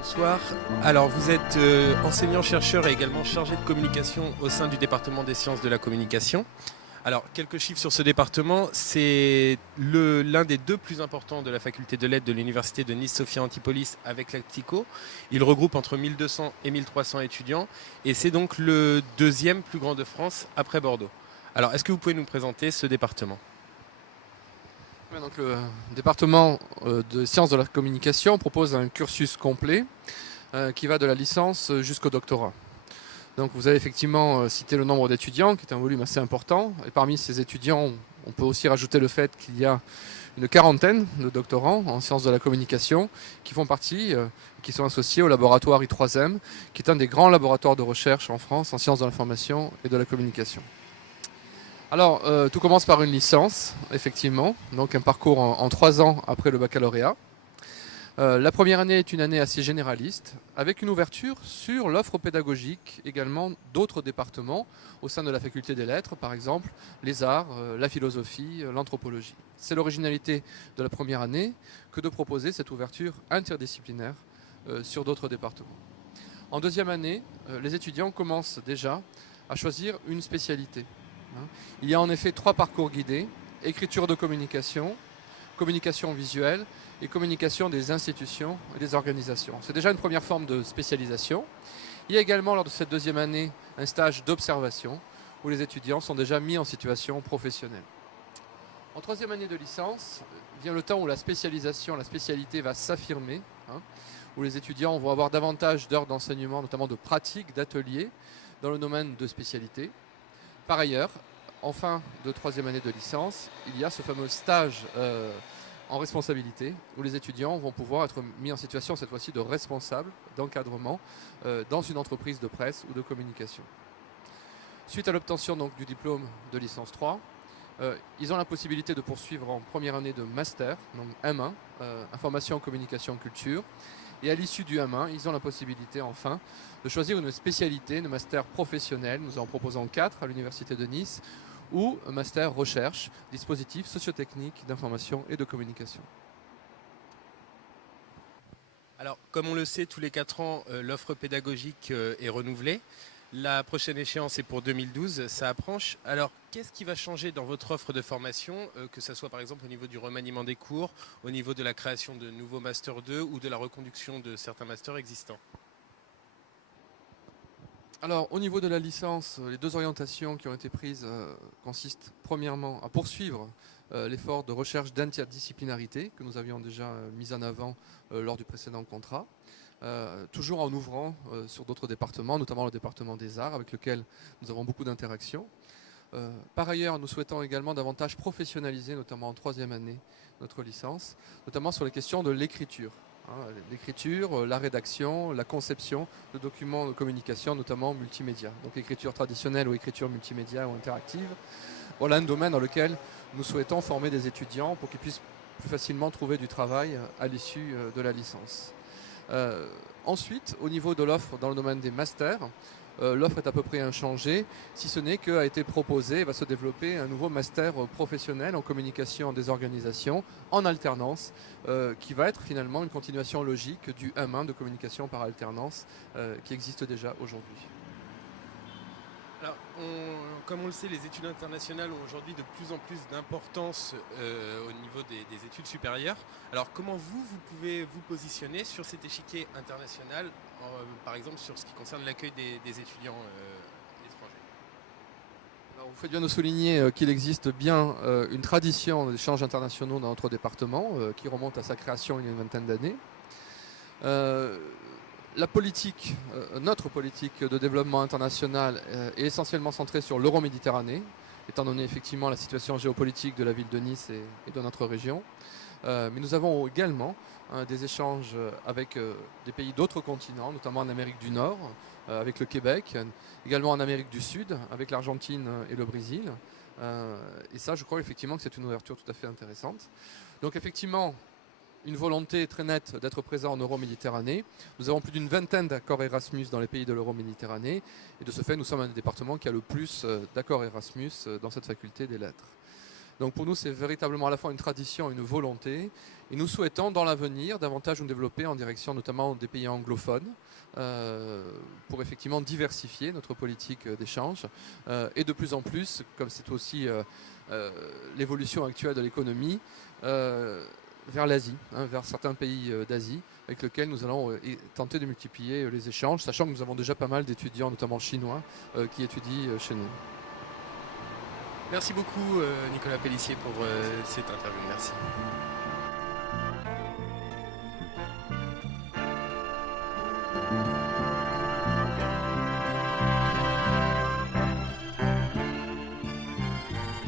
Bonsoir. Alors, vous êtes enseignant-chercheur et également chargé de communication au sein du département des sciences de la communication. Alors, quelques chiffres sur ce département. C'est l'un des deux plus importants de la faculté de lettres de l'université de Nice-Sophia Antipolis avec l'Actico. Il regroupe entre 1200 et 1300 étudiants et c'est donc le deuxième plus grand de France après Bordeaux. Alors, est-ce que vous pouvez nous présenter ce département ? Donc, le département de sciences de la communication propose un cursus complet qui va de la licence jusqu'au doctorat. Donc vous avez effectivement cité le nombre d'étudiants, qui est un volume assez important. Et parmi ces étudiants, on peut aussi rajouter le fait qu'il y a une quarantaine de doctorants en sciences de la communication qui font partie, qui sont associés au laboratoire I3M, qui est un des grands laboratoires de recherche en France en sciences de l'information et de la communication. Alors, tout commence par une licence, effectivement, donc un parcours en 3 ans après le baccalauréat. La première année est une année assez généraliste, avec une ouverture sur l'offre pédagogique également d'autres départements au sein de la faculté des lettres, par exemple les arts, la philosophie, l'anthropologie. C'est l'originalité de la première année que de proposer cette ouverture interdisciplinaire sur d'autres départements. En deuxième année, les étudiants commencent déjà à choisir une spécialité. Il y a en effet 3 parcours guidés: écriture de communication, communication visuelle et communication des institutions et des organisations. C'est déjà une première forme de spécialisation. Il y a également lors de cette deuxième année un stage d'observation où les étudiants sont déjà mis en situation professionnelle. En troisième année de licence vient le temps où la spécialité va s'affirmer, où les étudiants vont avoir davantage d'heures d'enseignement, notamment de pratique, d'ateliers dans le domaine de spécialité. Par ailleurs, en fin de troisième année de licence, il y a ce fameux stage en responsabilité où les étudiants vont pouvoir être mis en situation cette fois-ci de responsable d'encadrement dans une entreprise de presse ou de communication. Suite à l'obtention donc du diplôme de licence 3, ils ont la possibilité de poursuivre en première année de master, donc M1, information, communication, culture. Et à l'issue du M1, ils ont la possibilité enfin de choisir une spécialité de master professionnel. Nous en proposons 4 à l'Université de Nice, ou un master recherche, dispositifs sociotechniques d'information et de communication. Alors, comme on le sait, tous les 4 ans, l'offre pédagogique est renouvelée. La prochaine échéance est pour 2012, ça approche. Alors, qu'est-ce qui va changer dans votre offre de formation, que ce soit par exemple au niveau du remaniement des cours, au niveau de la création de nouveaux Master 2 ou de la reconduction de certains masters existants ? Alors, au niveau de la licence, les 2 orientations qui ont été prises consistent premièrement à poursuivre l'effort de recherche d'interdisciplinarité que nous avions déjà mis en avant lors du précédent contrat, toujours en ouvrant sur d'autres départements, notamment le département des arts avec lequel nous avons beaucoup d'interactions. Par ailleurs, nous souhaitons également davantage professionnaliser, notamment en 3e année, notre licence, notamment sur les questions de l'écriture. L'écriture, la rédaction, la conception de documents de communication, notamment multimédia. Donc écriture traditionnelle ou écriture multimédia ou interactive. Voilà un domaine dans lequel nous souhaitons former des étudiants pour qu'ils puissent plus facilement trouver du travail à l'issue de la licence. Ensuite, au niveau de l'offre dans le domaine des masters, l'offre est à peu près inchangée, si ce n'est qu'a été proposé, va se développer un nouveau master professionnel en communication des organisations en alternance, qui va être finalement une continuation logique du M1 de communication par alternance qui existe déjà aujourd'hui. Alors, comme on le sait, les études internationales ont aujourd'hui de plus en plus d'importance au niveau des études supérieures. Alors, comment vous pouvez vous positionner sur cet échiquier international, par exemple sur ce qui concerne l'accueil des étudiants étrangers ? Alors, vous faites bien de souligner qu'il existe bien une tradition d'échanges internationaux dans notre département qui remonte à sa création il y a une vingtaine d'années. La politique, notre politique de développement international est essentiellement centrée sur l'Euroméditerranée, étant donné effectivement la situation géopolitique de la ville de Nice et de notre région. Mais nous avons également des échanges avec des pays d'autres continents, notamment en Amérique du Nord, avec le Québec, également en Amérique du Sud, avec l'Argentine et le Brésil. Et ça, je crois effectivement que c'est une ouverture tout à fait intéressante. Donc effectivement, une volonté très nette d'être présent en Euroméditerranée. Nous avons plus d'une vingtaine d'accords Erasmus dans les pays de l'Euroméditerranée. Et de ce fait, nous sommes un des départements qui a le plus d'accords Erasmus dans cette faculté des lettres. Donc pour nous, c'est véritablement à la fois une tradition et une volonté. Et nous souhaitons, dans l'avenir, davantage nous développer en direction notamment des pays anglophones, pour effectivement diversifier notre politique d'échange. Et de plus en plus, comme c'est aussi l'évolution actuelle de l'économie, vers l'Asie, vers certains pays d'Asie, avec lesquels nous allons tenter de multiplier les échanges, sachant que nous avons déjà pas mal d'étudiants, notamment chinois, qui étudient chez nous. Merci beaucoup Nicolas Pellissier pour cette interview. Merci.